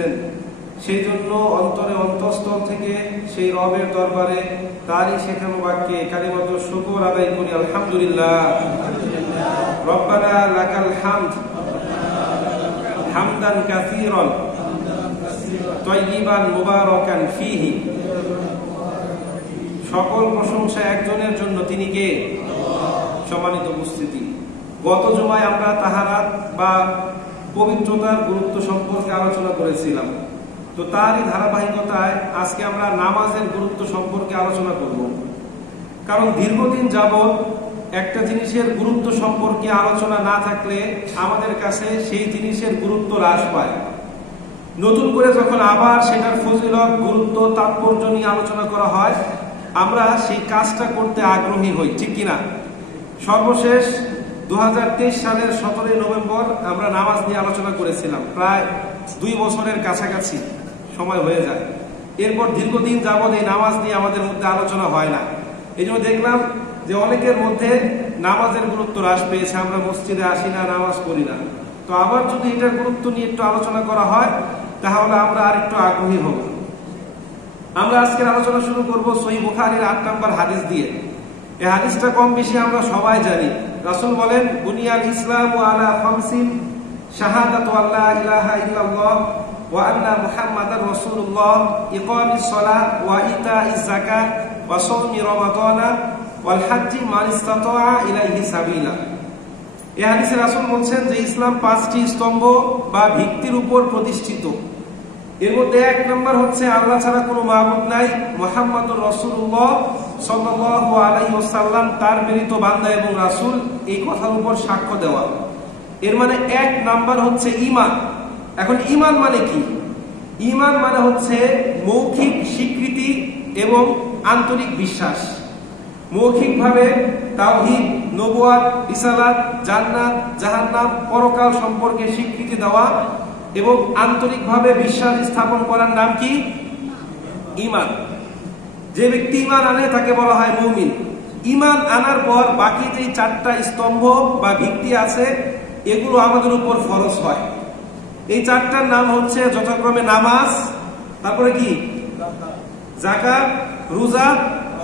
দিয়েছেন, সেই জন্য অন্তরে অন্তঃস্থল থেকে সেই রবের দরবারে তারই শেখানো বাক্যে কালিমাতুল শুকর আদায় করি, আলহামদুলিল্লাহ। রব্বানা লাকাল হামদ হামদান কাসীরান তাইয়িবান মুবারাকান ফীহি। সকল প্রশংসা একজনের জন্য, তিনি কে? সম্মানিত উপস্থিতি, গত জুমায় আমরা তাহারাত বা পবিত্রতার গুরুত্ব সম্পর্কে আলোচনা করেছিলাম। তো তারই ধারাবাহিকতায় আজকে আমরা নামাজের গুরুত্ব সম্পর্কে আলোচনা করব। কারণ দীর্ঘদিন যাবৎ একটা জিনিসের গুরুত্ব সম্পর্কে আলোচনা না থাকলে আমাদের কাছে সেই জিনিসের গুরুত্ব হ্রাস পায়। নতুন করে যখন আবার সেটার ফজিলত, গুরুত্ব, তাৎপর্য নিয়ে আলোচনা করা হয়, আমরা সেই কাজটা করতে আগ্রহী হই, ঠিক কিনা? সর্বশেষ 2023 সালের 17 নভেম্বর আমরা নামাজ নিয়ে আলোচনা করেছিলাম। প্রায় 2 বছরের কাছাকাছি সময় হয়ে যায়। এরপর দীর্ঘদিন যাবৎ এই নামাজ নিয়ে আমাদের মধ্যে আলোচনা হয় না। এই জন্য দেখলাম যে অনেকের মধ্যে নামাজের গুরুত্ব হ্রাস পেয়েছে, আমরা মসজিদে আসি না, নামাজ পড়ি না। তো আবার যদি এটার গুরুত্ব নিয়ে একটু আলোচনা করা হয় তাহলে আমরা আর একটু আগ্রহী হব। আমরা আজকের আলোচনা শুরু করব সহিহ বুখারীর 8 নম্বর হাদিস দিয়ে। এই হাদিসটা কম বেশি আমরা সবাই জানি। রাসূল বলেন, বুনিয়াল ইসলামু আলা খামসিন শাহাদাতু আল্লা ইলাহা ইল্লাল্লাহ ওয়া আন্না মুহাম্মাদার রাসূলুল্লাহ, ইকামিস সালাহ ওয়া ইতাইজ যাকাত ওয়া সাওমি রমাদানা ওয়াল হাজ্জি মান ইসতাতা ইলাইহি সাবিলা। এই হাদিসে রাসূল বলছেন যে ইসলাম 5টি স্তম্ভ বা ভিত্তির উপর প্রতিষ্ঠিত। এর মধ্যে 1 নম্বর হচ্ছে আল্লাহ ছাড়া কোনো মাবুদ নাই, মুহাম্মাদুর রাসূলুল্লাহ সাল্লাল্লাহু আলাইহি ওয়াসাল্লাম তার প্রেরিত বান্দা এবং রাসূল, এই কথার উপর সাক্ষ্য দেওয়া। এর মানে 1 নাম্বার হচ্ছে ঈমান। এখন ঈমান মানে কি? ঈমান মানে হচ্ছে মৌখিক স্বীকৃতি এবং আন্তরিক বিশ্বাস। মৌখিকভাবে তাওহীদ, নবুয়াত, রিসালাত, জান্নাত, জাহান্নাম, পরকাল সম্পর্কে স্বীকৃতি দেওয়া এবং আন্তরিকভাবে বিশ্বাস স্থাপন করার নাম কি? ঈমান। যে ব্যক্তি ঈমান আনে তাকে বলা হয় মুমিন। ঈমান আনার পর বাকি যে 4টা স্তম্ভ বা ভিত্তি আছে এগুলো আমাদের উপর ফরজ হয়। এই 4টার নাম হচ্ছে যথাক্রমে নামাজ, তারপরে কি? যাকাত, রোজা,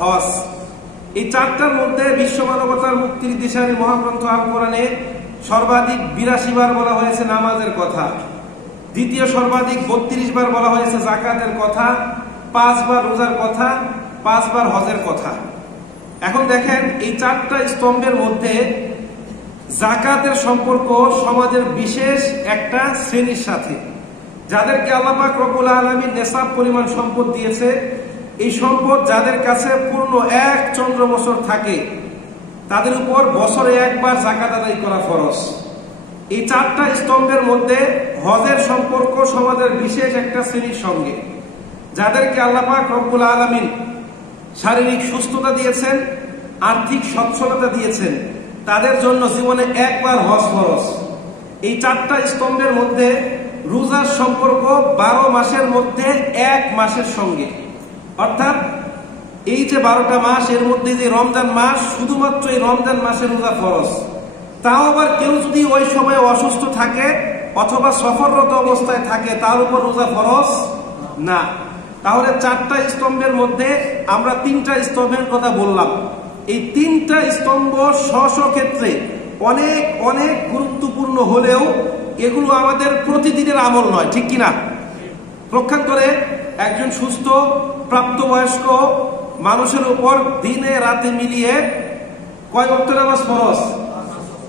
হজ। এই 4টার মধ্যে বিশ্ব মানবতার মুক্তির দিশারি মহাগ্রন্থ আল কোরআনে সর্বাধিক 82 বার বলা হয়েছে নামাজের কথা। দ্বিতীয় সর্বাধিক 32 বার বলা হয়েছে যাকাতের কথা, 5 বার রোজার কথা, 5 বার হজের কথা। এখন দেখেন এই 4টা স্তম্ভের মধ্যে যাকাতের সম্পর্ক সমাজের বিশেষ একটা শ্রেণীর সাথে, যাদেরকে আল্লাহ পাক রব্বুল আলামিন নেসাব পরিমাণ সম্পদ দিয়েছে। এই সম্পদ যাদের কাছে পূর্ণ 1 চন্দ্র বছর থাকে তাদের উপর বছরে 1 বার যাকাত আদায় করা ফরজ। এই 4টা স্তম্ভের মধ্যে হজের সম্পর্ক সমাজের বিশেষ একটা শ্রেণীর সঙ্গে, যাদেরকে আল্লাহ পাক রব্বুল আলামিন শারীরিক সুস্থতা দিয়েছেন, আর্থিক সচ্ছলতা দিয়েছেন, তাদের জন্য জীবনে 1 বার হজ ফরজ। এই 4টা স্তম্ভের মধ্যে রোজার সম্পর্ক 12 মাসের মধ্যে 1 মাসের সঙ্গে। অর্থাৎ এই যে 12টা মাস, এর মধ্যে যে রমজান মাস, শুধুমাত্র এই রমজান মাসে রোজা ফরজ। তাও আবার কেউ যদি ওই সময় অসুস্থ থাকে অথবা সফররত অবস্থায় থাকে তার উপর রোজা ফরজ না। তাহলে 4টা স্তম্ভের মধ্যে আমরা 3টা স্তম্ভের কথা বললাম। এই 3টা স্তম্ভ স্ব ক্ষেত্রে অনেক অনেক গুরুত্বপূর্ণ হলেও এগুলো আমাদের প্রতিদিনের আমল নয়, ঠিক কিনা? প্রক্ষান্তরে একজন সুস্থ প্রাপ্তবয়স্ক মানুষের উপর দিনে রাতে মিলিয়ে কয় ওয়াক্ত নামাজ ফরজ?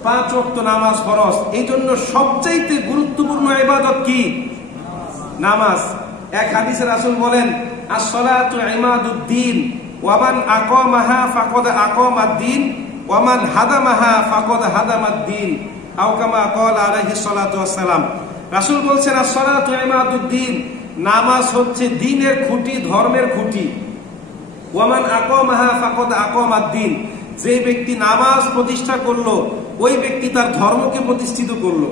5 ওয়াক্ত নামাজ ফরজ। এই জন্য সবচাইতে গুরুত্বপূর্ণ ইবাদত কি? নামাজ। এক হাদিসে রাসূল বলেন, আস-সালাতু ইমাদুদ্দিন ওয়া মান আকামাহা ফাকাদ আকামাদ-দ্বীন ওয়া মান হাদামাহা ফাকাদ হাদামাদ-দ্বীন, আও কামা ক্বালা আলাইহিস সালাতু ওয়াস সালাম। রাসূল বলছেন, আস-সালাতু ইমাদুদ্দিন, নামাজ হচ্ছে দ্বীনের খুঁটি, ধর্মের খুঁটি। ওয়া মান আকামাহা ফাকাদ আকামাদ-দ্বীন, যে ব্যক্তি নামাজ প্রতিষ্ঠা করলো ওই ব্যক্তি তার ধর্মকে প্রতিষ্ঠিত করলো।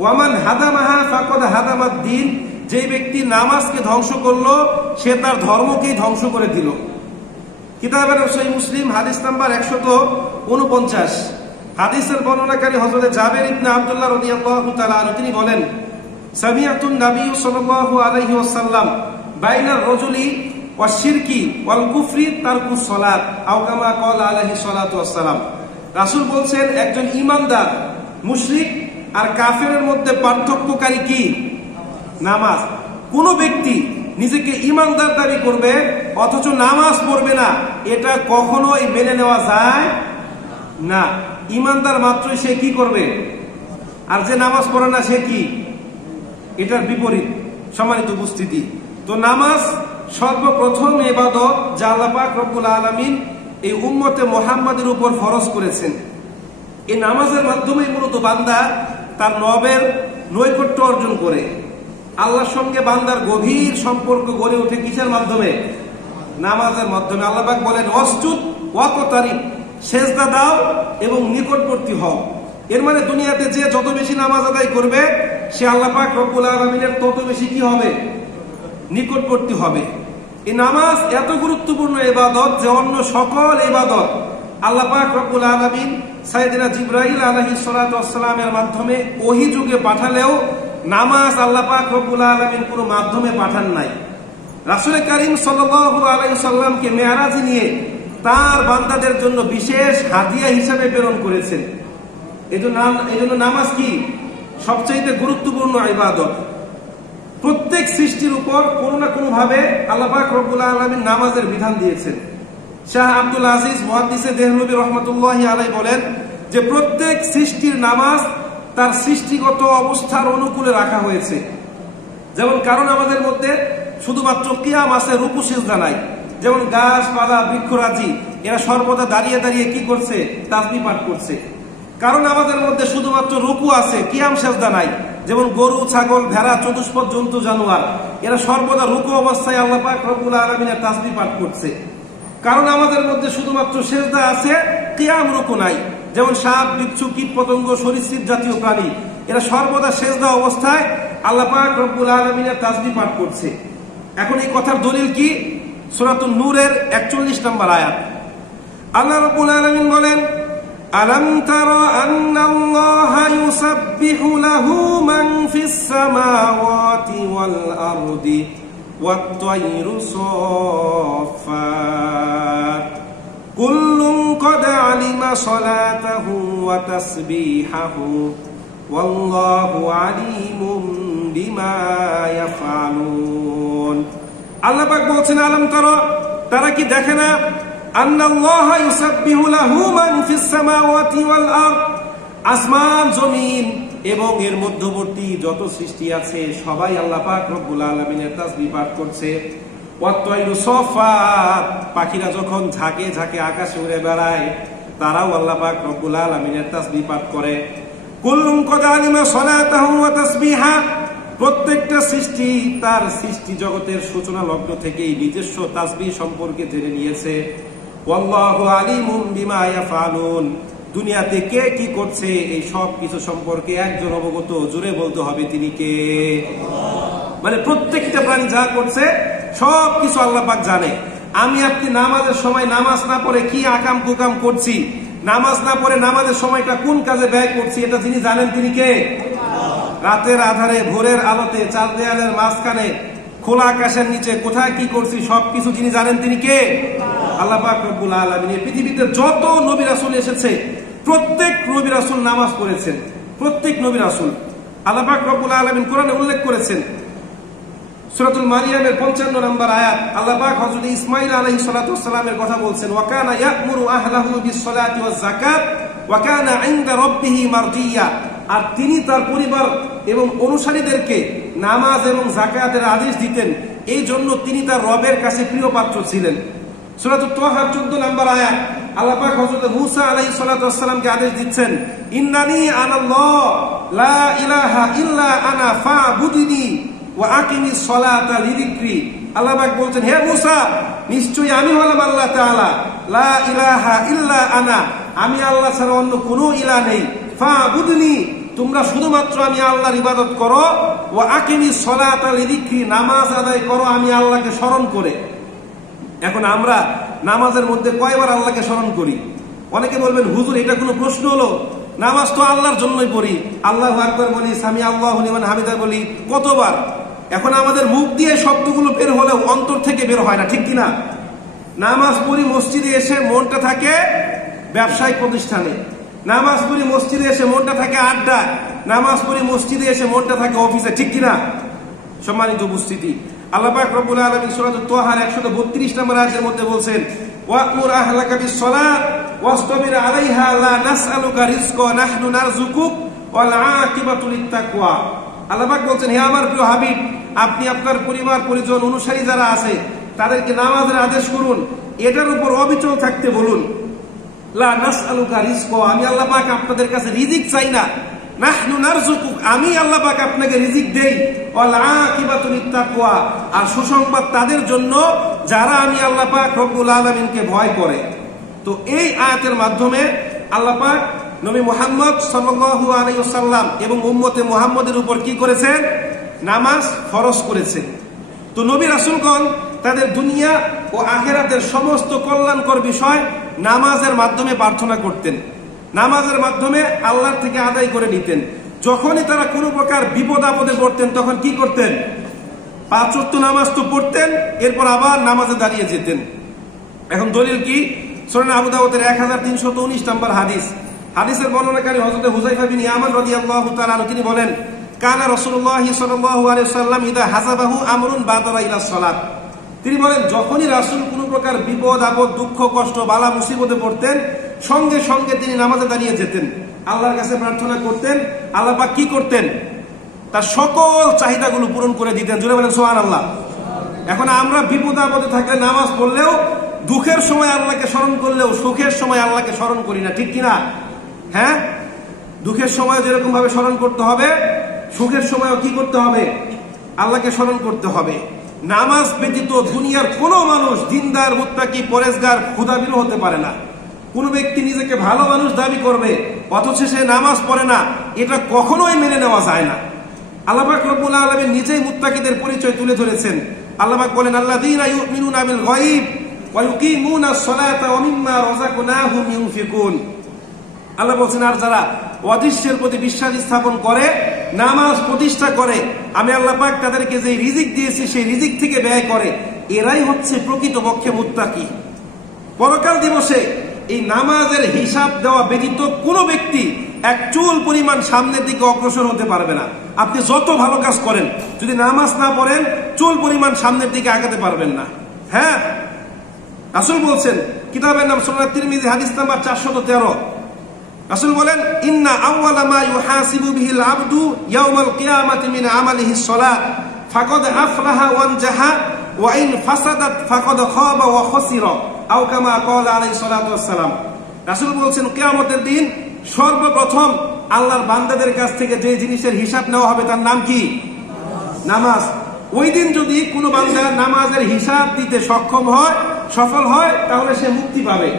ওয়া মান হাদামাহা ফাকাদ হাদামাদ-দ্বীন, যে ব্যক্তি নামাজকে ধ্বংস করলো সে তার ধর্মকেই ধ্বংস করে দিল। কিতাবের সহিহ মুসলিম হাদিস নাম্বার 149। হাদিসের বর্ণনাকারী হযরত জাবের ইবনে আব্দুল্লাহ রাদিয়াল্লাহু তাআলা আনহু, তিনি বলেন, সামিআতুন নবী সাল্লাল্লাহু আলাইহি ওয়াসাল্লাম বাইনার রাজুলি ওয়াশ শিরকি ওয়াল কুফরি তারকুস সালাত আও কামা ক্বালা আলাইহিস সালাতু ওয়াস সালাম। রাসূল বলছেন একজন ঈমানদার মুশরিক আর কাফেরের মধ্যে পার্থক্যকারী কি? নামাজ। কোন ব্যক্তি নিজেকে ঈমানদার দাবি করবে অথচ নামাজ পড়বে না, এটা কখনোই মেনে নেওয়া যায় না। ঈমানদার মাত্রই সে কি করবে, আর যে নামাজ পড়ে না সে কি? এটার বিপরীত। সম্মানিত উপস্থিতি, তো নামাজ সর্বপ্রথম ইবাদত যা আল্লাহ পাক রব্বুল আলামিন এই উম্মতে মুহাম্মাদের উপর ফরজ করেছেন। এই নামাজের মাধ্যমে মূলত বান্দা তার রবের নৈকট্য অর্জন করে। আল্লাহর সঙ্গে বান্দার গভীর সম্পর্ক গড়ে ওঠে কিসের মাধ্যমে? নামাজের মাধ্যমে। আল্লাহ পাক বলেন ওয়াসজুদ ওয়াকতারিব, সেজদা দাও এবং নিকটবর্তী হও। এর মানে দুনিয়াতে যে যত বেশি নামাজ আদায় করবে সে আল্লাহ পাক রব্বুল আলামিনের তত বেশি কি হবে? নিকটবর্তী হবে। এই নামাজ এত গুরুত্বপূর্ণ ইবাদত যে অন্য সকল ইবাদত আল্লাহ পাক রব্বুল আলামিন সাইয়েদনা জিবরাইল আলাইহিস সালাতু ওয়াস সালামের মাধ্যমে ওহী যুগে পাঠালেও নামাজ আল্লাহ পাক রব্বুল আলামিন কোনো মাধ্যমে পাঠান নাই। রাসূল কারীম সাল্লাল্লাহু আলাইহি ওয়াসাল্লামকে মেরাজে নিয়ে তার বান্দাদের জন্য বিশেষ হাদিয়া হিসেবে প্রেরণ করেছেন। এজন্য নামাজ কি সবচেয়ে গুরুত্বপূর্ণ ইবাদত। প্রত্যেক সৃষ্টির উপর কোনো না কোনো ভাবে আল্লাহ পাক রব্বুল আলামিন নামাজের বিধান দিয়েছেন। শাহ আব্দুল আজিজ মুহাদ্দিসে দেহলভী রাহমাতুল্লাহি আলাইহি বলেন যে প্রত্যেক সৃষ্টির নামাজ তার সৃষ্টিগত অবস্থার অনুকূলে রাখা হয়েছে। যেমন কারণ আমাদের মধ্যে শুধুমাত্র কিয়াম আছে, রুকু সিজদা নাই। যেমন গাছপালা বৃক্ষরাজি এরা সর্বদা দাঁড়িয়ে দাঁড়িয়ে কি করছে? তাসবিহ পাঠ করছে। কারণ আমাদের মধ্যে শুধুমাত্র রুকু আছে, কিয়াম সিজদা নাই। যেমন গরু, ছাগল, ভেড়া, চতুষ্পদ জন্তু, জানোয়ার এরা সর্বদা রুকু অবস্থায় আল্লাহ পাক রব্বুল আলামিনের তাসবিহ পাঠ করছে। কারণ আমাদের মধ্যে শুধুমাত্র সিজদা আছে, কিয়াম রুকু নাই। যেমন সাপ, বিচ্ছু, কীট পতঙ্গ, সরীসৃপ জাতীয় প্রাণী এরা সর্বদা সিজদা অবস্থায় আল্লাহ পাক রব্বুল আলামিনের তাসবিহ পাঠ করছে। এখন এই কথার দলিল কি? সূরাতুন নূরের 41 নম্বর আয়াত। আল্লাহ রাব্বুল আলামিন বলেন আলাম তারা আন্নাল্লাহা ইউসাব্বিহু লাহু মান ফিস সামাওয়াতি ওয়াল আরদি ওয়াত তায়রু সাফফাত কুল্লুন ক্বাদ আলিমা সালাতাহু ওয়া তাসবিহাহু ওয়াল্লাহু আলিমুম বিমা ইয়াফআলুন। আল্লাহ পাক বলছেন আলাম তারা, তারা কি দেখে না? আন্নাল্লাহা ইউসাব্বিহু লাহু মান ফিস সামাওয়াতি ওয়াল আরদ, আসমান জমিন এবং এর মধ্যবর্তী যত সৃষ্টি আছে সবাই আল্লাহ পাক রব্বুল আলামিনের তাসবিহ পাঠ করছে। ওয়াত তায়রু সাফফাত, পাখিরা যখন ঝাঁকে ঝাঁকে আকাশে উড়ে বেড়ায় তারাও আল্লাহ পাক রব্বুল আলামিনের তাসবিহ পাঠ করে। কুল্লুন ক্বাদ আলিমা সালাতাহু ওয়া তাসবিহা, প্রত্যেকটা সৃষ্টি তার সৃষ্টি জগতের সূচনা লগ্ন থেকেই নিজস্ব তাসবিহ সম্পর্কে জেনে নিয়েছে। ওয়াল্লাহু আলিমুম বিমা ইয়াফআলুন, দুনিয়াতে কে কি করছে এই সব কিছু সম্পর্কে একজন অবগত। জোরে বলতে হবে তিনি কে? মানে প্রত্যেকটা প্রাণী যা করছে সব কিছু আল্লাহ পাক জানে। আমি আপনি নামাজের সময় নামাজ না পড়ে কি আকাম কুকাম করছি, নামাজ না পড়ে নামাজের সময়টা কোন কাজে ব্যয় করছি, এটা যিনি জানেন তিনি কে? রাতের আধারে, ভোরের আলোতে, চার দেয়ালের মাঝখানে, খোলা আকাশের নিচে কোথায় কি করছি সবকিছু যিনি জানেন তিনি কে? আল্লাহ পাক রব্বুল আলামিন। পৃথিবীতে যত নবী রাসূল এসেছে প্রত্যেক নবী রাসূল নামাজ পড়েছেন। প্রত্যেক নবী রাসূল আল্লাহ পাক রব্বুল আলামিন কোরআনে উল্লেখ করেছেন। সূরাতুল মারিয়ামের 55 নম্বর আয়াত আল্লাহ পাক হযরত ইসমাঈল আলাইহিস সালাতু ওয়াস সালামের কথা বলছেন, ওয়া কানা ইয়া'মুরু আহলাহু বিস-সালাতি ওয়াজ-যাকাত ওয়া কানা 'ইনদা রাব্বিহি মারজিয়া, আর তিনি তার পরিবার এবং অনুসারীদেরকে নামাজ এবং যাকাতের আদেশ দিতেন, এই জন্য তিনি তার রবের কাছে প্রিয় পাত্র ছিলেন। সূরাতুত তাহা 14 নম্বর আয়াত আল্লাহ পাক হযরত মূসা আলাইহিস সালাতু ওয়াস সালামকে আদেশ দিচ্ছেন, ইন্নানি আনাল্লাহ লা ইলাহা ইল্লা আনা ফা'বুদনি ওয়া আকিমিস সালাতা লিযিকরি। আল্লাহ পাক বলছেন, হে মূসা, নিশ্চয়ই আমি হলাম আল্লাহ তাআলা, লা ইলাহা ইল্লা আনা, আমি আল্লাহ ছাড়া অন্য কোনো ইলাহ নেই, ফা'বুদনি, তোমরা শুধুমাত্র আমি আল্লাহর ইবাদত করো, ওয়া আকিমিস সালাতা লিযিকরি, নামাজ আদায় করো আমি আল্লাহকে স্মরণ করে। এখন আমরা নামাজের মধ্যে কয়বার আল্লাহকে স্মরণ করি? অনেকে বলবেন হুজুর এটা কোনো প্রশ্ন হলো? নামাজ তো আল্লাহর জন্যই পড়ি, আল্লাহু আকবার বলি, সামি আল্লাহু লিমান হামিদা বলি কতবার। এখন আমাদের মুখ দিয়ে শব্দগুলো বের হলেও অন্তর থেকে বের হয় না, ঠিক কিনা? নামাজ পড়ি মসজিদে এসে মনটা থাকে ব্যবসায়িক প্রতিষ্ঠানে, নামাজ পড়ি মসজিদে এসে মনটা থাকে আড্ডা, নামাজ পড়ি মসজিদে এসে মনটা থাকে অফিসে, ঠিক কিনা? সম্মানিত উপস্থিতি, আল্লাহ পাক রব্বুল আলামিন সূরা তাহার 132 নম্বর আয়াতের মধ্যে বলছেন, ওয়াকুর আহলাকা বিস-সালাত ওয়াসতাবির আলাইহা লা নাসআলুকা রিজকা নাহনু নারযুকুক ওয়াল আকিবাতু লিত-তাকওয়া। আল্লাহ পাক বলছেন, হে আমার প্রিয় হাবিব, আপনি আপনার পরিবার পরিজন অনুসারী যারা আছে তাদেরকে নামাজের আদেশ করুন, এটার উপর অবিচল থাকতে বলুন। লা নাসআলুকা রিজকা, আমি আল্লাহ পাক আপনাদের কাছে রিজিক চাই না, নাহনু নারযুকুক, আমি আল্লাহ পাক আপনাকে রিজিক দেই, ওয়াল আকিবাতু লিত-তাকওয়া, আর সুসংবাদ তাদের জন্য যারা আমি আল্লাহ পাক রব্বুল আলামিনকে ভয় করে। তো এই আয়াতের মাধ্যমে আল্লাহ পাক নবী মুহাম্মদ সাল্লাল্লাহু আলাইহি ওয়াসাল্লাম এবং উম্মতে মুহাম্মদের উপর কি করেছেন? নামাজ ফরজ করেছেন। তো নবী রাসূলগণ তাদের দুনিয়া ও আখিরাতের সমস্ত কল্যাণকর বিষয় নামাজের মাধ্যমে প্রার্থনা করতেন, নামাজের মাধ্যমে আল্লাহর থেকে আদায় করে নিতেন। যখনই তারা কোনো প্রকার বিপদ আপদে পড়তেন তখন কি করতেন? 5 ওয়াক্ত নামাজ তো পড়তেন, এরপর আবার নামাজে দাঁড়িয়ে যেতেন। এখন দলিল কি? সুনান আবু দাউদের 1319 নম্বর হাদিস, হাদিসের বর্ণনাকারী হযরত হুযায়ফা বিন ইয়ামান রাদিয়াল্লাহু তাআলা আনহু, তিনি বলেন, কানা রাসূলুল্লাহ সাল্লাল্লাহু আলাইহি ওয়াসাল্লাম ইদা হাযাবাহু আমরুন বাদারা ইলা সালাত। তিনি বলেন, যখনই রাসূল কোনো প্রকার বিপদ আপদ দুঃখ কষ্ট বালা মুসিবতে পড়তেন সঙ্গে সঙ্গে তিনি নামাজে দাঁড়িয়ে যেতেন, আল্লাহর কাছে প্রার্থনা করতেন। আল্লাহ পাক কি করতেন? তার সকল চাহিদাগুলো পূরণ করে দিতেন। জোরে বলেন সুবহানাল্লাহ। এখন আমরা বিপদ আপদে থাকলে নামাজ পড়লেও, দুঃখের সময় আল্লাহকে স্মরণ করলেও সুখের সময় আল্লাহকে স্মরণ করি না, ঠিক কিনা? হ্যাঁ, দুঃখের সময় যেরকম ভাবে স্মরণ করতে হবে, সুখের সময়ও কি করতে হবে? আল্লাহকে স্মরণ করতে হবে। নামাজ ব্যতীত দুনিয়ার কোন মানুষ দিনদার মুত্তাকি পরেজগার ক্ষুধাবিল হতে পারে না। কোন ব্যক্তি নিজেকে ভালো মানুষ দাবি করবে অথচ সে নামাজ পড়ে না, এটা কখনোই মেনে নেওয়া যায় না। আল্লাহ পাক রব্বুল আলামিন নিজেই মুত্তাকিদের পরিচয় তুলে ধরেছেন। আল্লাহ পাক বলেন, আল্লাযীনা ইউমিনুনা বিল গায়ব ওয়া ইউকিমুনাস সালাতা ওয়া মিম্মা রাযাকনাহুম ইউনফিকুন। আল্লাহ বলছেন, আর যারা অদৃশ্যের প্রতি বিশ্বাস স্থাপন করে, নামাজ প্রতিষ্ঠা করে, আমি আল্লাহ পাক তাদেরকে যে রিজিক দিয়েছি সেই রিজিক থেকে ব্যয় করে, এরাই হচ্ছে প্রকৃতপক্ষে মুত্তাকি। পরকাল দিবসে এই নামাজের হিসাব দেওয়া ব্যতীত কোনো ব্যক্তি এক চুল পরিমাণ সামনের দিকে অগ্রসর হতে পারবে না। আপনি যত ভালো কাজ করেন, যদি নামাজ না পড়েন চুল পরিমাণ সামনের দিকে আগাতে পারবেন না। হ্যাঁ, রাসূল বলছেন, কিতাবের নাম সুনান তিরমিজি হাদিস নাম্বার 413, রাসূল বলেন, ইন্না আউয়ালা মা ইউহাসিবু বিহিল আবদু ইয়াউমাল কিয়ামাতি মিন আমালিহিস সালাত ফাকাদ আফলাহা ওয়ানজাহা ওয়া ইন ফাসাদাত ফাকাদ খাবা ওয়া খাসিরা আও কামা ক্বালা আলাইহিস সালাতু ওয়াস সালাম। রাসূল বলেন, কিয়ামতের দিন সর্বপ্রথম আল্লাহর বান্দাদের কাছ থেকে যে জিনিসের হিসাব নেওয়া হবে তার নাম কি? নামাজ। ওই দিন যদি কোনো বান্দা নামাজের হিসাব দিতে সক্ষম হয়, সফল হয়, তাহলে সে মুক্তি পাবে।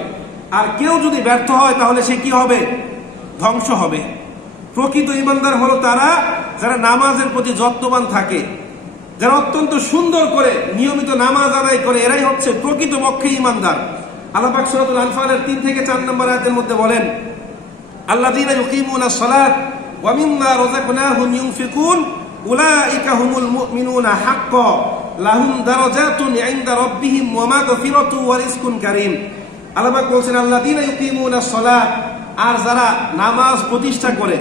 আর কেউ যদি ব্যর্থ হয় তাহলে সে কি হবে? ধ্বংস হবে। প্রকৃত ঈমানদার হলো তারা যারা নামাজের প্রতি যত্নবান থাকে, যারা অত্যন্ত সুন্দর করে নিয়মিত নামাজ আদায় করে, এরাই হচ্ছে প্রকৃতপক্ষে ঈমানদার। আল্লাহ পাক সূরাতুল আনফালের 3 থেকে 4 নম্বর আয়াতের মধ্যে বলেন, আল্লাযীনা ইউকিমুনাস সালাত ওয়া মিম্মা রাযাকনাহুম ইউনফিকুন উলাইকা হুমুল মুমিনুনা হাক্কান লাহুম দারাজাতুন ইনদা রাব্বিহিম ওয়া মাগফিরাতুন ওয়া রিজকুন কারীম। আল্লাহ পাক বলেন, আল্লাযীনা ইউকিমুনাস সালাত, আর যারা নামাজ প্রতিষ্ঠা করে,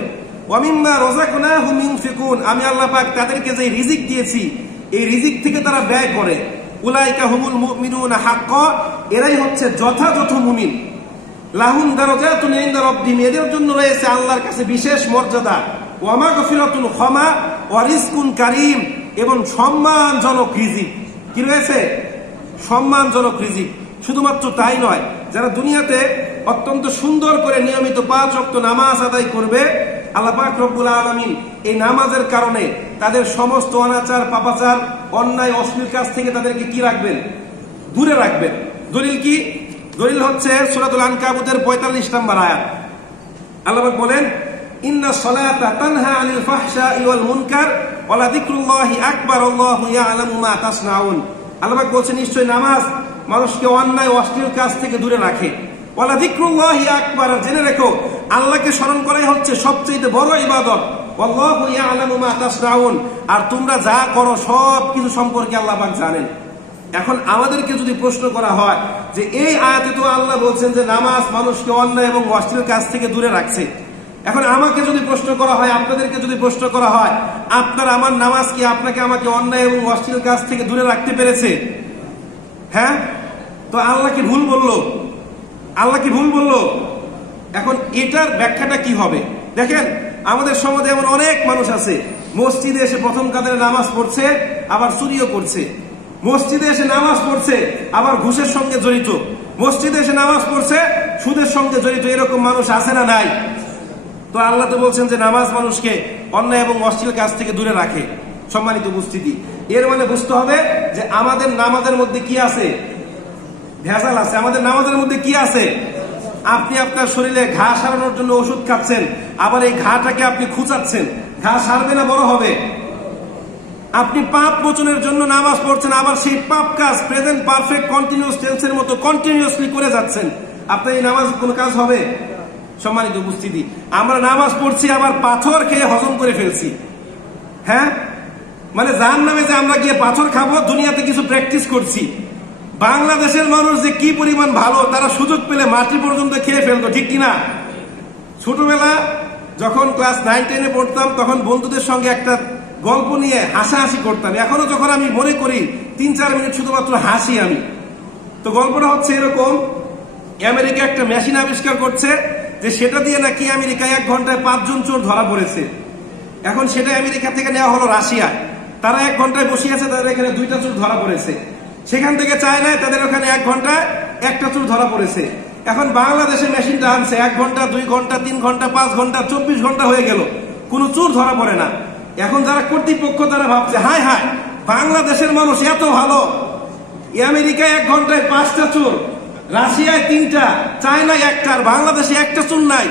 ওয়া মিম্মা রাযাকনাহুম ইউনফিকুন, আমি আল্লাহ পাক তাদেরকে যে রিজিক দিয়েছি এই রিজিক থেকে তারা ব্যয় করে, উলাইকা হুমুল মুমিনুনা হাক্কান, এরাই হচ্ছে যথাযথ মুমিন। লাহুম দারাজাতুন ইনদা রাব্বিহিম, এদের জন্য রয়েছে আল্লাহর কাছে বিশেষ মর্যাদা, ওয়া মাগফিরাতুন, ক্ষমা, ওয়া রিজকুন কারীম, এবং সম্মানজনক রিজিক। কি রয়েছে? সম্মানজনক রিজিক। শুধুমাত্র তাই নয়, যারা দুনিয়াতে অত্যন্ত সুন্দর করে নিয়মিত 5 ওয়াক্ত নামাজ আদায় করবে, আল্লাহ পাক রব্বুল আলামিন এই নামাজের কারণে তাদের সমস্ত অনাচার পাপাচার অন্যায় অশ্লীল কাজ থেকে তাদেরকে কি রাখবেন? দূরে রাখবেন। দলিল কি? দলিল হচ্ছে সূরাতুল আনকাবুতের 45 নম্বর আয়াত। আল্লাহ পাক বলেন, ইন্নাস সালাতা তানহা আনিল ফাহশাই ওয়াল মুনকার ওয়া লাযিকরুল্লাহি আকবার আল্লাহু ইয়ালামু মা তাসনাউন। আল্লাহ পাক বলেন, নিশ্চয় নামাজ মানুষকে অন্যায় অশ্লীল কাজ থেকে দূরে রাখে। ওয়া লাযিকরুল্লাহি আকবার, জেনে রেখো আল্লাহকে স্মরণ করাই হচ্ছে সবচেয়ে বড় ইবাদত। আল্লাহু ইয়ালামু মা তাসনাউন, আর তোমরা যা করো সব কিছু সম্পর্কে আল্লাহ পাক জানেন। এখন আমাদেরকে যদি প্রশ্ন করা হয় যে এই আয়াতে তো আল্লাহ বলছেন যে নামাজ মানুষকে অন্যায় এবং অশ্লীল কাজ থেকে দূরে রাখছে, এখন আমাকে যদি প্রশ্ন করা হয়, আপনাদেরকে যদি প্রশ্ন করা হয়, আপনার আমার নামাজ কি আপনাকে আমাকে অন্যায় এবং অশ্লীল কাজ থেকে দূরে রাখতে পেরেছে? হ্যাঁ, তো আল্লাহ কি ভুল বললো? আল্লাহ কি ভুল বললো? এখন এটার ব্যাখ্যাটা কি হবে? দেখেন, আমাদের সমাজে এমন অনেক মানুষ আছে, মসজিদে এসে প্রথম কাতারে নামাজ পড়ছে, আবার চুরিও করছে। মসজিদে এসে নামাজ পড়ছে, আবার ঘুষের সঙ্গে জড়িত। মসজিদে এসে নামাজ পড়ছে, সুদের সঙ্গে জড়িত। এরকম মানুষ আছে না নাই? তো আল্লাহ তো বলছেন যে নামাজ মানুষকে অন্যায় এবং অশ্লীল কাজ থেকে দূরে রাখে। সম্মানিত উপস্থিতি, এর মানে বুঝতে হবে যে আমাদের নামাজের মধ্যে কি আছে? ভেজাল আছে। আমাদের নামাজের মধ্যে কি আছে? আপনি আপনার শরীরে ঘা সারানোর জন্য ওষুধ খাচ্ছেন, আবার এই ঘাটাকে আপনি খুঁচাচ্ছেন। ঘা সারবে না বড় হবে? আপনি পাপ মোচনের জন্য নামাজ পড়ছেন, আবার সেই পাপ কাজ প্রেজেন্ট পারফেক্ট কন্টিনিউয়াস টেন্সের মতো কন্টিনিউয়াসলি করে যাচ্ছেন। আপনার এই নামাজ কোন কাজ হবে? সম্মানিত উপস্থিতি, আমরা নামাজ পড়ছি, আবার পাথর খেয়ে হজম করে ফেলছি। হ্যাঁ, মানে জাহান্নামে যে আমরা গিয়ে পাথর খাবো, দুনিয়াতে কিছু প্র্যাকটিস করছি। বাংলাদেশের মানুষ যে কি পরিমাণ ভালো, তারা সুযোগ পেলে মাটি পর্যন্ত খেয়ে ফেলতো, ঠিক কিনা? ছোটবেলা যখন ক্লাস 9-10-এ পড়তাম, তখন বন্ধুদের সঙ্গে একটা গল্প নিয়ে হাসাহাসি করতাম। এখনো যখন আমি মনে করি 3-4 মিনিট শুধুমাত্র হাসি আমি। তো গল্পটা হচ্ছে এরকম, আমেরিকা একটা মেশিন আবিষ্কার করছে যে সেটা দিয়ে নাকি আমেরিকায় 1 ঘন্টায় 5 জন চোর ধরা পড়েছে। এখন সেটা আমেরিকা থেকে নেওয়া হলো রাশিয়া। তারা 1 ঘন্টায় বসিয়েছে, তাদের এখানে 2টা চোর ধরা পড়েছে। সেখান থেকে চায়নায় তাদের ওখানে 1 ঘন্টায় 1টা চোর ধরা পড়েছে। এখন বাংলাদেশে মেশিনটা আনছে, 1 ঘন্টা, 2 ঘন্টা, 3 ঘন্টা, 5 ঘন্টা, 24 ঘন্টা হয়ে গেল, কোন চোর ধরা পড়ে না। এখন যারা কর্তৃপক্ষ তারা ভাবছে, হায় হায়, বাংলাদেশের মানুষ এত ভালো, আমেরিকায় 1 ঘন্টায় 5টা চোর, রাশিয়ায় 3টা, চায়নায় 1টা, আর বাংলাদেশে 1টা চোর নাই।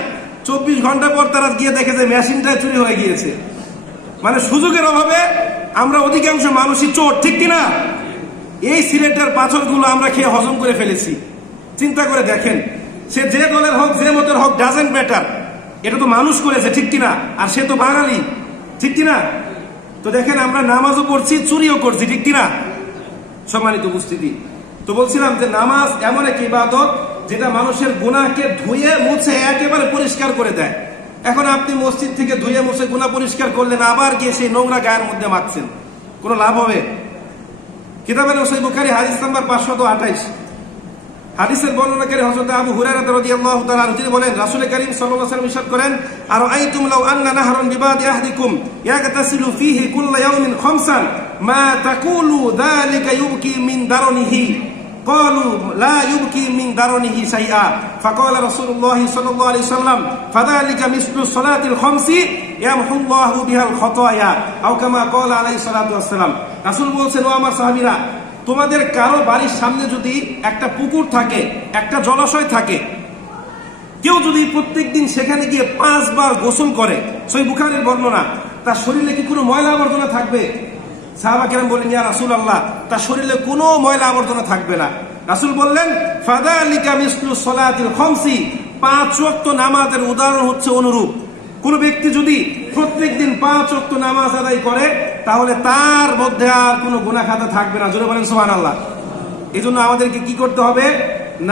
24 ঘন্টা পর তারা গিয়ে দেখে যে মেশিনটাই চুরি হয়ে গিয়েছে। মানে সুযোগের অভাবে আমরা অধিকাংশ মানুষই চোর, ঠিক কিনা? এই সিলেটের পাথরগুলো আমরা খেয়ে হজম করে ফেলেছি। চিন্তা করে দেখেন, সে যে দলের হোক, যে মতের হোক, ডাজেন্ট ম্যাটার, এটা তো মানুষ করেছে, ঠিক কিনা? আর সে তো বাঙালি, ঠিক কিনা? তো দেখেন, আমরা নামাজও পড়ছি, চুরিও করছি, ঠিক কিনা? সম্মানিত উপস্থিতি, তো বলছিলাম যে নামাজ এমন এক ইবাদত যেটা মানুষের গুনাহকে ধুয়ে মুছে একেবারে পরিষ্কার করে দেয়। এখন আপনি মসজিদ থেকে ধুয়ে মুছে গুনাহ পরিষ্কার করলেন, আবার গিয়ে সেই নোংরা গায়ের মধ্যে মাখছেন, কোনো লাভ হবে? কিতাবে সহিহ বুখারী হাদিস নাম্বার 528, হাদিসের বর্ণনাকারী হযরত আবু হুরায়রা রাদিয়াল্লাহু তাআলা আনহু তিনি বলেন, রাসূল কারীম সাল্লাল্লাহু আলাইহি ওয়াসাল্লাম ইরশাদ করেন, আর আইতুম লাউ আন্না নাহরান বিবাদি আহদিকুম ইয়াগতাসিলু ফীহি কুল্লা ইয়াউমিন খামসান মা তাকুলু যালিকা ইউবকি মিন দারনিহি قالوا لا يبكي من درنه شيئا فقال رسول الله صلى الله عليه وسلم فذلك مثل الصلاة الخمس يمحو الله بها الخطايا أو كما قال عليه الصلاة والسلام। রাসূল বলেন, ও আমার সাহাবীরা, তোমাদের কারো বাড়ির সামনে যদি একটা পুকুর থাকে, একটা জলাশয় থাকে, কেউ যদি প্রত্যেকদিন সেখানে গিয়ে 5 বার গোসল করে, সহিহ বুখারীর বর্ণনা, তার শরীরে কি কোনো ময়লা আবর্জনা থাকবে? সাহাবা কেরাম বললেন, ইয়া রাসূলুল্লাহ, তার শরীরে কোনো ময়লা আবর্জনা থাকবে না। রাসূল বললেন, ফাযালিকা মিসলু সলাতিল খামসি, 5 ওয়াক্ত নামাজের উদাহরণ হচ্ছে অনুরূপ। কোন ব্যক্তি যদি প্রত্যেকদিন 5 ওয়াক্ত নামাজ আদায় করে, তাহলে তার মধ্যে আর কোনো গুনাহ খাতা থাকবে না। জোরে বলেন সুবহানাল্লাহ। এজন্য আমাদেরকে কি করতে হবে?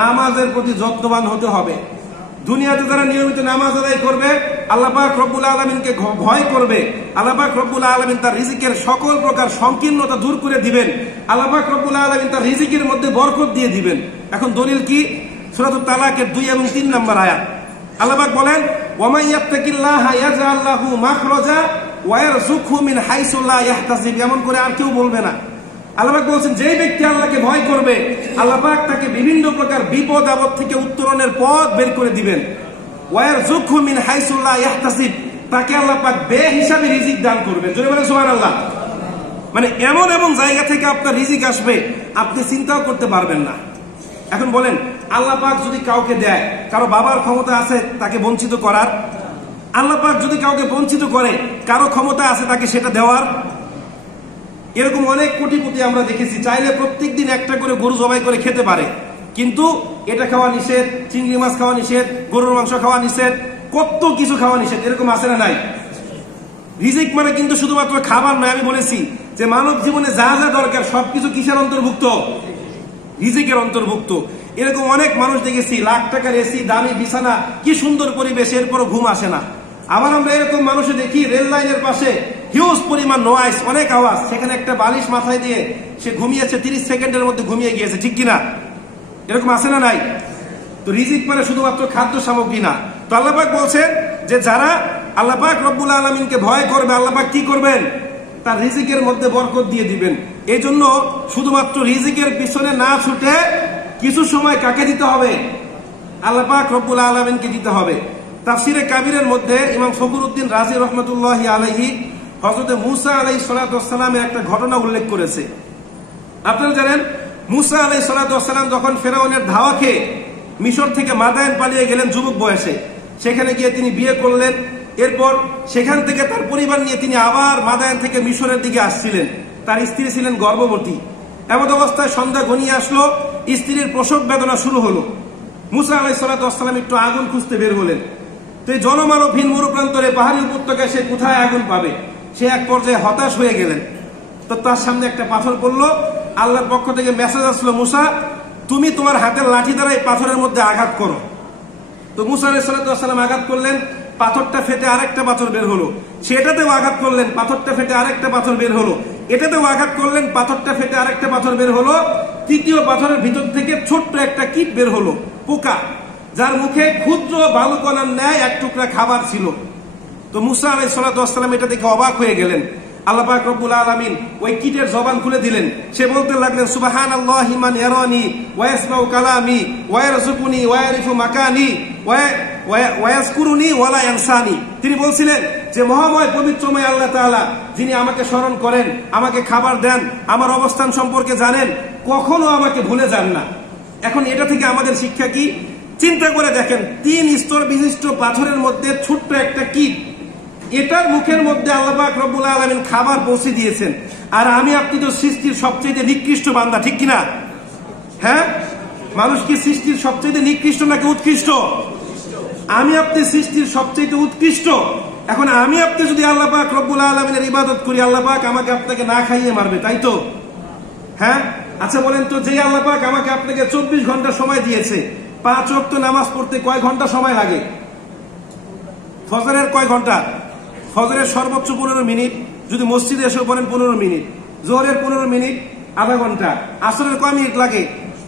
নামাজের প্রতি যত্নবান হতে হবে। দুনিয়াতে যারা নিয়মিত নামাজ আদায় করবে, আল্লাহ পাক রব্বুল আলামিনকে ভয় করবে, আল্লাহ পাক রব্বুল আলামিন তার রিজিকের সকল প্রকার সংকীর্ণতা দূর করে দিবেন, আল্লাহ পাক রব্বুল আলামিন তার রিজিকের মধ্যে বরকত দিয়ে দিবেন। এখন দলিল কি? সূরাতুত তালাকের 2 এবং 3 নম্বর আয়াত। আল্লাহ পাক বলেন, ওয়া মান ইয়াত্তাকিল্লাহা ইয়াজআল লাহু মাখরাজা ওয়া ইয়ারযুকহু মিন হাইসু লা ইয়াহতাসিব। এমন করে আর কেউ বলবে না। আল্লাহ পাক বলেন, যে ব্যক্তি আল্লাহকে ভয় করবে, আল্লাহ পাক তাকে বিভিন্ন প্রকার বিপদ আপদ থেকে উত্তরণের পথ বের করে দিবেন। ওয়া ইয়ারযুকহু মিন হাইসু লা ইয়াহতাসিব, তাকে আল্লাহ পাক বেহিসাবি রিজিক দান করবেন। জোরে বলেন সুবহানাল্লাহ। মানে এমন এমন জায়গা থেকে আপনার রিজিক আসবে, আপনি চিন্তাও করতে পারবেন না। এখন বলেন, আল্লাহ পাক যদি কাউকে দেয়, কারো বাবার ক্ষমতা আছে তাকে বঞ্চিত করার? আল্লাহ পাক যদি কাউকে বঞ্চিত করে, কারো ক্ষমতা আছে তাকে সেটা দেওয়ার? এরকম অনেক কোটিপতি আমরা দেখেছি, চাইলে প্রত্যেকদিন একটা করে গরু জবাই করে খেতে পারে, কিন্তু এটা খাওয়া নিষেধ, চিংড়ি মাছ খাওয়া নিষেধ, গরুর মাংস খাওয়া নিষেধ, কত কিছু খাওয়া নিষেধ, এরকম আছে না নাই? রিজিক মানে কিন্তু শুধুমাত্র খাবার নয়, আমি বলেছি যে মানব জীবনে যা যা দরকার সবকিছু কিসের অন্তর্ভুক্ত? রিজিকের অন্তর্ভুক্ত। এরকম অনেক মানুষ দেখেছি, লাখ টাকার এসি, দামি বিছানা, কি সুন্দর পরিবেশ, এরপরও ঘুম আসে না। আবার আমরা এরকম মানুষ দেখি রেল লাইনের পাশে হিউজ পরিমাণ নয়েজ, অনেক আওয়াজ, সেখানে একটা বালিশ মাথায় দিয়ে সে ঘুমিয়েছে, 30 সেকেন্ডের মধ্যে ঘুমিয়ে গিয়েছে, ঠিক কিনা? এরকম আছে না নাই? তো রিজিক মানে শুধুমাত্র খাদ্য সামগ্রী না। তো আল্লাহ পাক বলছেন যে যারা আল্লাহ পাক রব্বুল আলামিনকে ভয় করবে, আল্লাহ পাক কি করবেন? তার রিজিকের মধ্যে বরকত দিয়ে দিবেন। এই জন্য শুধুমাত্র রিজিকের পিছনে না ছুটে কিছু সময় কাকে দিতে হবে? আল্লাহ পাক রব্বুল আলামিনকে দিতে হবে। তাফসিরে কাবিরের মধ্যে ইমাম ফখরুদ্দিন রাজি রহমতুল্লাহি আলাইহি হযরত মুসা আলাইহিস সালাতু ওয়াস সালামের একটা ঘটনা উল্লেখ করেছে। আপনারা জানেন মুসা আলাইহিস সালাতু ওয়াস সালাম যখন ফেরাউনের ধাওয়া খেয়ে মিশর থেকে মাদায়েন পালিয়ে গেলেন যুবক বয়সে, সেখানে গিয়ে তিনি বিয়ে করলেন। এরপর সেখান থেকে তার পরিবার নিয়ে তিনি আবার মাদায়েন থেকে মিশরের দিকে আসছিলেন। তার স্ত্রী ছিলেন গর্ভবতী। এমন অবস্থায় সন্ধ্যা ঘনিয়ে আসলো, স্ত্রীর প্রসব বেদনা শুরু হলো। মুসা আলাইহিস সালাতু ওয়াস সালাম একটু আগুন খুঁজতে বের হলেন। তো এই জনমানবহীন মরুপ্রান্তরে পাহাড়ি উপত্যকায় সে কোথায় আগুন পাবে? সে এক পর্যায়ে হতাশ হয়ে গেলেন। তো তার সামনে একটা পাথর পড়লো। আল্লাহর পক্ষ থেকে মেসেজ আসলো, মুসা তুমি তোমার হাতের লাঠি দ্বারা এই পাথরের মধ্যে আঘাত করো। তো মুসা আলাইহিস সালাতু ওয়াস সালাম আঘাত করলেন, পাথরটা ফেটে আরেকটা পাথর বের হলো। সেটাতেও আঘাত করলেন, পাথরটা ফেটে আরেকটা পাথর বের হলো। এটাতেও আঘাত করলেন, পাথরটা ফেটে আরেকটা পাথর বের হলো। তৃতীয় পাথরের ভিতর থেকে ছোট্ট একটা কীট বের হলো, পোকা, যার মুখে ক্ষুদ্র বালুকণার ন্যায় এক টুকরা খাবার ছিল। তো মুসা আলাইহিস সালাতু ওয়াস সালাম এটা দেখে অবাক হয়ে গেলেন। আল্লাহ পাক রব্বুল আলামিন ওই কীটের জবান খুলে দিলেন। সে বলতে লাগলেন, সুবহানাল্লাহি মান ইয়ারানি ওয়া ইয়াসমাউ কালামি ওয়া ইয়ারযুকুনি ওয়া ইয়ারিফু মাকানি ওয়া ইয়াযকুরুনি ওয়া লা ইয়ানসানি। তিনি বলছিলেন যে মহাময় পবিত্রময় আল্লাহ তাআলা, যিনি আমাকে স্মরণ করেন, আমাকে খাবার দেন, আমার অবস্থান সম্পর্কে জানেন, কখনো আমাকে ভুলে যান না। এখন এটা থেকে আমাদের শিক্ষা কি? চিন্তা করে দেখেন, 3 স্তর বিশিষ্ট পাথরের মধ্যে ছোট্ট একটা কীট, এটার মুখের মধ্যে আল্লাহ পাক রব্বুল আলামিন খাবার পৌঁছে দিয়েছেন। আর আমি আপনি তো সৃষ্টির সবচেয়ে নিকৃষ্ট বান্দা, ঠিক কিনা? হ্যাঁ, মানুষ কি সৃষ্টির সবচেয়ে নিকৃষ্ট নাকি উৎকৃষ্ট? আমি আপনি সৃষ্টির সবচেয়ে উৎকৃষ্ট। এখন আমি আপনি যদি আল্লাহ পাক রব্বুল আলামিনের ইবাদত করি, আল্লাহ পাক আমাকে আপনাকে না খাইয়ে মারবে, তাই তো? হ্যাঁ, আচ্ছা বলেন তো, যে আল্লাহ পাক আমাকে আপনাকে 24 ঘন্টা সময় দিয়েছে, 5 ওয়াক্ত নামাজ পড়তে কয় ঘন্টা সময় লাগে? ফজরের কয় ঘন্টা? ফজরের সর্বোচ্চ 15 মিনিট, যদি মসজিদে এসে পড়েন 15 মিনিট, জোহরের 15 মিনিট, আধা ঘন্টা, আসরের কয় মিনিট লাগে?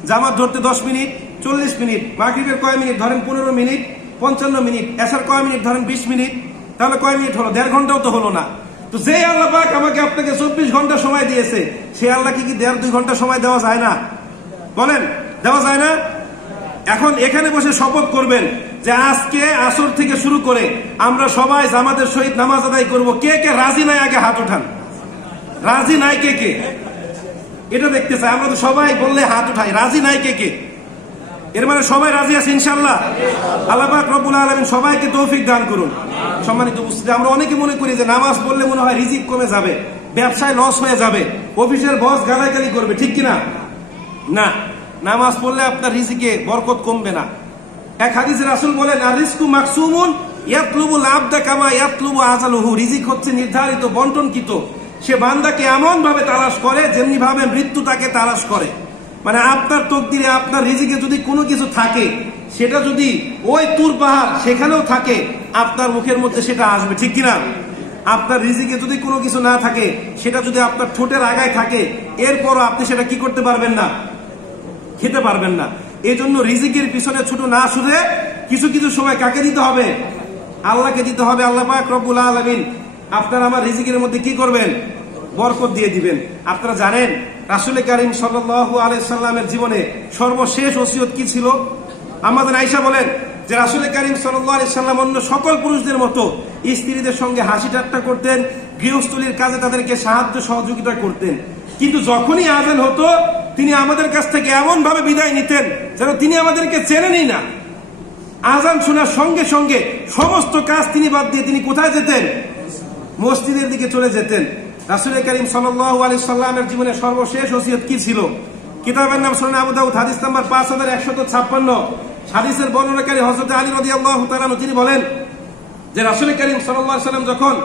জামাত ধরতে 10 মিনিট, 40 মিনিট, মাগরিবের কয় মিনিট ধরেন? 15 মিনিট, 55 মিনিট, এশার কয় মিনিট ধরেন? 20 মিনিট, তাহলে কয় মিনিট হলো? 1.5 ঘন্টাও তো হলো না। তো যে আল্লাহ পাক আমাকে আপনাকে 24 ঘন্টা সময় দিয়েছে, সে আল্লাহকে কি 1.5-2 ঘন্টা সময় দেওয়া যায় না? বলেন, দেওয়া যায় না? এখন এখানে বসে শপথ করবেন যে আজকে আসর থেকে শুরু করে আমরা সবাই জামাতের সহিত নামাজ আদায় করব। কে কে রাজি নাই? আগে হাত উঠান। রাজি নাই কে কে? এটা দেখতে চাই। আমরা তো সবাই বললে হাত উঠাই, রাজি নাই কে কে? এর মানে সবাই রাজি আছে ইনশাআল্লাহ। আল্লাহ পাক রব্বুল আলামিন সবাইকে তৌফিক দান করুন। সম্মানিত উপস্থিতি, আমরা অনেকে মনে করি যে নামাজ পড়লে মনে হয় রিজিক কমে যাবে, ব্যবসায় লস হয়ে যাবে, অফিসের বস গালাগালি করবে, ঠিক কিনা? না, নামাজ পড়লে আপনার রিজিকে বরকত কমবে না। এক হাদিসে রাসূল বলেন, আর রিজকু মাকসুমুন ইয়াতলুবুল আবদা কামা ইয়াতলুবু আজালুহু। রিজিক হচ্ছে নির্ধারিত, বন্টনকৃত। সে বান্দাকে এমন ভাবে তালাশ করে যেমনি ভাবে মৃত্যু তাকে তালাশ করে। মানে আপনার তকদিরে, আপনার রিজিকে যদি কোনো কিছু থাকে, সেটা যদি ওই তুর পাহাড় সেখানেও থাকে, আপনার মুখের মধ্যে সেটা আসবে, ঠিক কিনা? আপনার রিজিকে যদি কোনো কিছু না থাকে, সেটা যদি আপনার ঠোঁটের আগায় থাকে, এরপরও আপনি সেটা কি করতে পারবেন না? খেতে পারবেন না। এই জন্য রিজিকের পিছনে ছোট না ছুটে কিছু কিছু সময় কাকে দিতে হবে? আল্লাহকে দিতে হবে। আল্লাহ পাক রব্বুল আলামিন আপনার আমার রিজিকের মধ্যে কি করবেন? বরকত দিয়ে দিবেন। আপনারা জানেন রাসূল কারীম সাল্লাল্লাহু আলাইহি সাল্লামের জীবনে সর্বশেষ ওসিয়ত কি ছিল? আমাদের আয়েশা বলেন যে রাসূল কারীম সাল্লাল্লাহু আলাইহি সাল্লাম অন্য সকল পুরুষদের মতো স্ত্রীদের সঙ্গে হাসি ঠাট্টা করতেন, গৃহস্থলীর কাজে তাদেরকে সাহায্য সহযোগিতা করতেন। কিন্তু যখনই আযান হতো, তিনি আমাদের কাছ থেকে এমন ভাবে বিদায় নিতেন যেন তিনি আমাদেরকে চেনেনই না। আযান শোনার সঙ্গে সঙ্গে সমস্ত কাজ তিনি বাদ দিয়ে তিনি কোথায় যেতেন? মসজিদের দিকে চলে যেতেন। রাসূল কারীম সাল্লাল্লাহু আলাইহি সাল্লামের জীবনে সর্বশেষ ওসিয়ত কি ছিল? কিতাবের নাম সুনান আবু দাউদ, হাদিস নাম্বার 5156। হাদিসের বর্ণনাকারী হযরত আলী রাদিয়াল্লাহু তাআলা তিনি বলেন যে রাসূল করিম সাল্লাল্লাহু আলাইহি ওয়াসাল্লাম যখন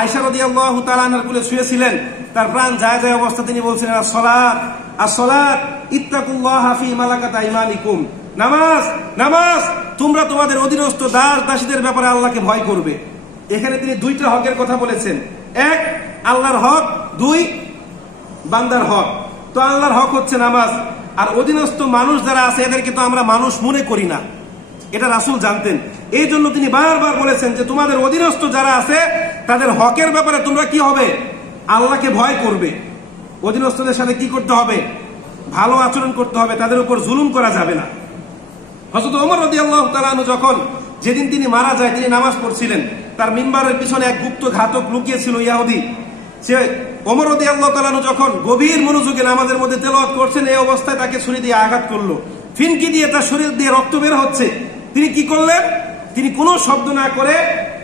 আয়েশা রাদিয়াল্লাহু তাআলা আনহার কোলে শুয়েছিলেন, তার প্রাণ যায় যায় অবস্থা তিনি বলছিলেন, আসসালাত আসসালাত ইত্তাকুল্লাহা ফি মালাকাত আইমানিকুম, নামাজ নামাজ, তোমরা তোমাদের অধীনস্থ দাস দাসীদের ব্যাপারে আল্লাহকে ভয় করবে। এখানে তিনি দুইটা হকের কথা বলেছেন, এক আল্লাহর হক, দুই বান্দার হক। তো আল্লাহর হক হচ্ছে নামাজ, আর অধীনস্থ মানুষ যারা আছে এদেরকে তো আমরা মানুষ মনে করি না, এটা রাসূল জানতেন। এই জন্য তিনি বারবার বলেছেন যে তোমাদের অধীনস্থ যারা আছে তাদের হকের ব্যাপারে তোমরা কি হবে, আল্লাহকে ভয় করবে। অধীনস্থদের সাথে কি করতে হবে, ভালো আচরণ করতে হবে, তাদের উপর জুলুম করা যাবে না। হযরত ওমর রাদিয়াল্লাহু তাআলা আনহু যখন যেদিন তিনি মারা যায় তিনি নামাজ পড়ছিলেন, তার মিম্বারের পিছনে এক গুপ্ত ঘাতক লুকিয়েছিল ইহুদি। সে ওমর রাদিয়াল্লাহু তাআলা আনহু যখন গভীর মনোযোগে নামাজের মধ্যে তেলাওয়াত করছেন, এই অবস্থায় তাকে ছুরি দিয়ে আঘাত করলো, ফিনকি দিয়ে তার শরীর দিয়ে রক্ত বের হচ্ছে। তিনি কি করলেন, তিনি কোনো শব্দ না করে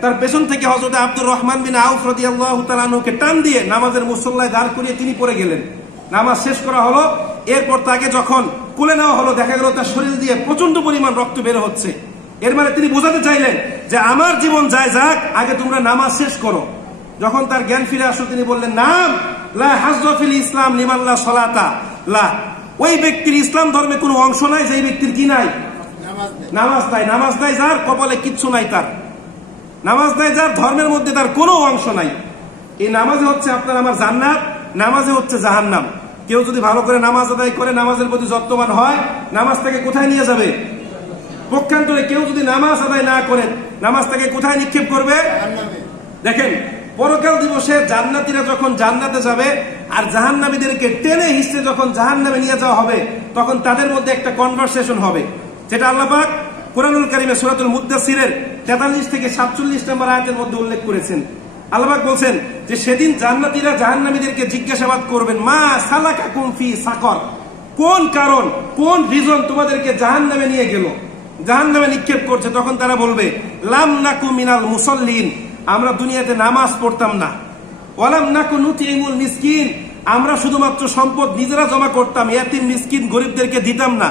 তার পেছন থেকে হযরত আব্দুর রহমান বিন আউফ রাদিয়াল্লাহু তাআলা আনহুকে টান দিয়ে নামাজের মুসল্লায় দাঁড় করিয়ে তিনি পড়ে গেলেন। নামাজ শেষ করা হলো, এরপর তাকে যখন কোলে নেওয়া হলো দেখা গেল তার শরীর দিয়ে প্রচন্ড পরিমাণ রক্ত বের হচ্ছে। এর মানে তিনি বোঝাতে চাইলেন যে আমার জীবন যায় যাক, আগে তোমরা নামাজ শেষ করো। যখন তার জ্ঞান ফিরে আসলো তিনি বললেন, নাম লা হাজ্জা ফিল ইসলাম লিমান লা সালাতা লা, ওই ব্যক্তির ইসলাম ধর্মে কোনো অংশ নাই যেই ব্যক্তির কি নাই, নামাজ নাই। নামাজ নাই যার কপালে কিচ্ছু নাই, তার নামাজ নাই যার ধর্মের মধ্যে তার কোনো অংশ নাই। এই নামাজে হচ্ছে আপনার আমার জান্নাত, নামাজে হচ্ছে জাহান্নাম। কেউ যদি ভালো করে নামাজ আদায় করে, নামাজের প্রতি যত্নবান হয়, নামাজ তাকে কোথায় নিয়ে যাবে, পক্ষান্তরে কেউ যদি নামাজ আদায় না করে নামাজ তাকে কোথায় নিক্ষেপ করবে। দেখেন পরকাল দিবসে জান্নাতীরা যখন জান্নাতে যাবে আর জাহান্নামীদেরকে টেনে হিঁচড়ে যখন জাহান্নামে নিয়ে যাওয়া হবে, তখন তাদের মধ্যে একটা কনভারসেশন হবে, যেটা আল্লাহ পাক কুরআনুল কারীমে সূরাতুল মুদ্দাসসিরের 43 থেকে 47 নম্বর আয়াতের মধ্যে উল্লেখ করেছেন। আল্লাহ পাক বলছেন যে সেদিন জান্নাতীরা জাহান্নামীদেরকে জিজ্ঞাসাবাদ করবেন, মা সালাকাকুম ফি সাকর, কোন কারণ কোন রিজন তোমাদেরকে জাহান্নামে নিয়ে গেল, জাহান্নামে নিক্ষেপ করছে। তখন তারা বলবে, লাম নাকু মিনাল মুসাল্লিন, আমরা দুনিয়াতে নামাজ পড়তাম না, ওয়ালাম নাকু নুতিমুল মিসকিন, আমরা শুধুমাত্র সম্পদ নিজেরা জমা করতাম, ইয়াতিম মিসকিন গরিবদেরকে দিতাম না,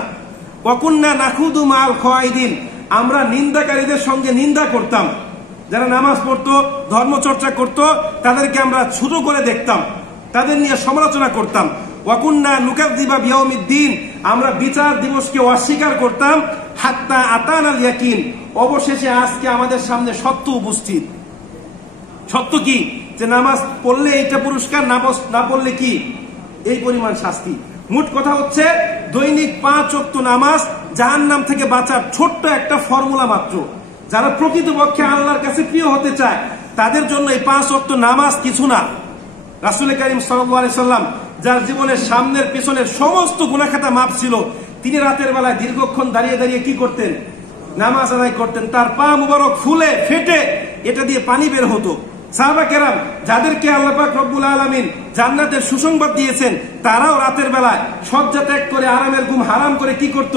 ওয়া কুননা নাখুদু মাল খায়দিন, আমরা নিন্দাকারীদের সঙ্গে নিন্দা করতাম। যারা নামাজ পড়তো, ধর্ম চর্চা করত, তাদেরকে আমরা ছোট করে দেখতাম, তাদের নিয়ে সমালোচনা করতাম। ওয়া কুননা নুকাযযিবা বিয়াউমিদ্দিন, আমরা বিচার দিবসকে অস্বীকার করতাম। হাত্তা আতানাল ইয়াকিন, অবশেষে আজকে আমাদের সামনে সত্য উপস্থিত। সত্য কি, যে নামাজ পড়লে এইটা পুরস্কার, না পড়লে কি এই পরিমাণ শাস্তি। মোট কথা হচ্ছে দৈনিক 5 ওয়াক্ত নামাজ জাহান্নাম থেকে বাঁচার ছোট্ট একটা ফর্মুলা মাত্র। যারা প্রকৃতপক্ষে আল্লাহর কাছে প্রিয় হতে চায় তাদের জন্য এই 5 ওয়াক্ত নামাজ কিছু না। রাসূল করিম সাল্লাল্লাহু আলাইহি সাল্লাম যার জীবনের সামনের পিছনের সমস্ত গুনাহ খাতা মাপ ছিল, তিনি রাতের বেলায় দীর্ঘক্ষণ দাঁড়িয়ে দাঁড়িয়ে কি করতেন, নামাজ আদায় করতেন। তার পা মুবারক ফুলে ফেটে এটা দিয়ে পানি বের হতো। সাহাবা কেরাম যাদেরকে আল্লাহ পাক রব্বুল আলামিন জান্নাতের সুসংবাদ দিয়েছেন, তারাও রাতের বেলায় শয্যা ত্যাগ করে আরামের ঘুম হারাম করে কি করত,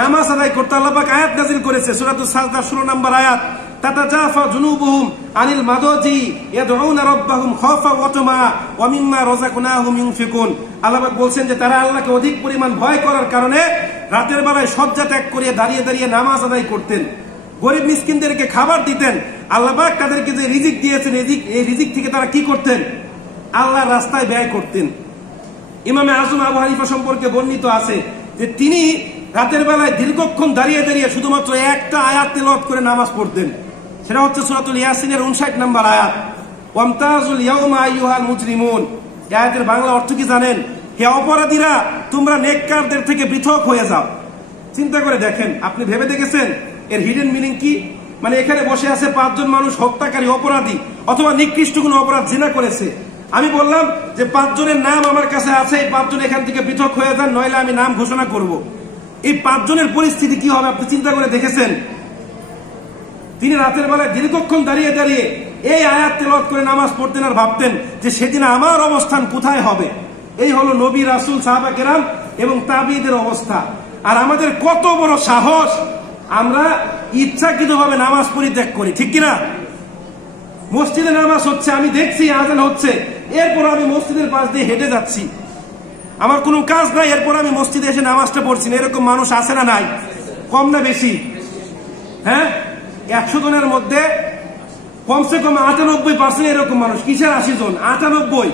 নামাজ আদায় করতে। আল্লাহ পাক আয়াত নাযিল করেছে সূরাতুস সাজদা 16 নম্বর আয়াত, তাতাজাফা জুনুবুহুম আনিল মাদাজি ইয়াদউনা রাব্বাহুম খাওফা ওয়া তামা ওয়া মিম্মা রাযাকনাহুম ইউনফিকুন। আল্লাহ পাক বলছেন যে তারা আল্লাহকে অধিক পরিমাণ ভয় করার কারণে রাতের বেলায় শয্যা ত্যাগ করে দাঁড়িয়ে দাঁড়িয়ে নামাজ আদায় করতেন, গরিব মিসকিনদেরকে খাবার দিতেন। আল্লাহ পাক তাদেরকে যে রিজিক দিয়েছেন এই রিজিক থেকে তারা কি করতেন, আল্লাহর রাস্তায় ব্যয় করতেন। ইমামে আযম আবু হানিফা সম্পর্কে বর্ণিত আছে যে তিনি রাতের বেলায় দীর্ঘক্ষণ দাঁড়িয়ে দাঁড়িয়ে শুধুমাত্র একটা আয়াত তেলাওয়াত করে নামাজ পড়তেন, সেটা হচ্ছে সূরাতুল ইয়াসিনের 59 নম্বর আয়াত, ওয়ামতাজুল ইয়াউমা আইয়ুহাল মুজরিমুন। এই আয়াতের বাংলা অর্থ কি জানেন, হে অপরাধীরা তোমরা নেককারদের থেকে পৃথক হয়ে যাও। চিন্তা করে দেখেন, আপনি ভেবে দেখেছেন এর হিডেন মিনিং কি? মানে এখানে বসে আছে 5 জন মানুষ হত্যাকারী অপরাধী অথবা নিকৃষ্ট কোনো অপরাধ জিনা করেছে। আমি বললাম যে 5 জনের নাম আমার কাছে আছে, এই 5 জন এখান থেকে পৃথক হয়ে যান, নইলে আমি নাম ঘোষণা করব। এই 5 জনের পরিস্থিতি কি হবে আপনি চিন্তা করে দেখেছেন? তিনি রাতের বেলায় দীর্ঘক্ষণ দাঁড়িয়ে দাঁড়িয়ে এই আয়াত তেলাওয়াত করে নামাজ পড়তেন আর ভাবতেন যে সেদিন আমার অবস্থান কোথায় হবে। এই হলো নবী, রাসূল, সাহাবা কেরাম এবং তাবিঈদের অবস্থা। আর আমাদের কত বড় সাহস, আমরা ইচ্ছাকৃতভাবে নামাজ পরিত্যাগ করি, ঠিক কিনা? মসজিদে নামাজ হচ্ছে, আমি দেখছি আযান হচ্ছে, এরপর আমি মসজিদের পাশ দিয়ে হেঁটে যাচ্ছি, আমার কোনো কাজ নাই, এরপর আমি মসজিদে এসে নামাজটা পড়ছি না। এরকম মানুষ আছে না নাই? কম না বেশি? হ্যাঁ, 100 জনের মধ্যে কমসে কম 98% এরকম মানুষ। কিসের 80 জন? 98।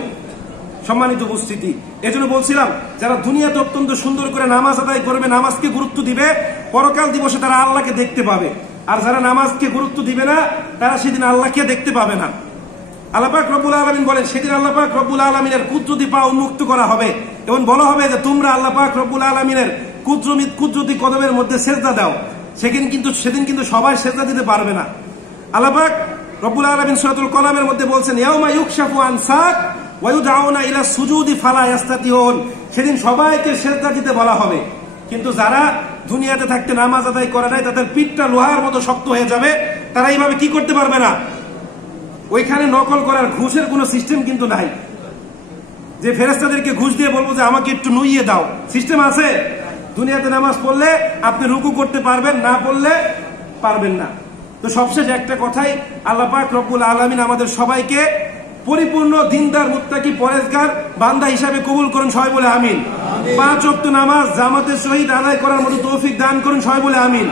সম্মানিত উপস্থিতি, এজন্য বলছিলাম যারা দুনিয়াতে অত্যন্ত সুন্দর করে নামাজ আদায় করবে, নামাজকে গুরুত্ব দিবে, পরকাল দিবসে তারা আল্লাহকে দেখতে পাবে। আর যারা নামাজকে গুরুত্ব দিবে না, তারা সেদিন আল্লাহকে দেখতে পাবে না। আল্লাহ পাক রব্বুল আলামিন বলেন, সেদিন আল্লাহ পাক রব্বুল আলামিনের কুদরতি পা উন্মুক্ত করা হবে এবং বলা হবে যে তোমরা আল্লাহ পাক রব্বুল আলামিনের কুদরতি কদমের মধ্যে সেজদা দাও। সেদিন কিন্তু সবাই সেজদা দিতে পারবে না। আল্লাহ পাক রব্বুল আলামিন সূরাতুল কলামের মধ্যে বলছেন, ইয়াউমা ইউকশাফু আন সাক ওয়া ইউদআউনা ইলা সুজুদি ফালা ইয়াস্তাতিউন। সেদিন সবাইকে সেজদা দিতে বলা হবে, কিন্তু যারা দুনিয়াতে থাকতে নামাজ আদায় করে নাই, তাদের পিঠটা লোহার মতো শক্ত হয়ে যাবে, তারা এইভাবে কি করতে পারবে না। ওইখানে নকল করার ঘুষের কোনো সিস্টেম কিন্তু নাই যে ফেরেশতাদেরকে ঘুষ দিয়ে বলবো যে আমাকে একটু নুইয়ে দাও, সিস্টেম আছে? দুনিয়াতে নামাজ পড়লে আপনি রুকু করতে পারবেন, না পড়লে পারবেন না। তো সবশেষে একটা কথাই, আল্লাহ পাক রব্বুল আলামিন আমাদের সবাইকে পরিপূর্ণ দিনদার মুত্তাকি পরেজগার বান্দা হিসাবে কবুল করুন, সবাই বলে আমিন। 5 ওয়াক্ত নামাজ জামাতের সহিত আদায় করার মতো তৌফিক দান করুন, সবাই বলে আমিন।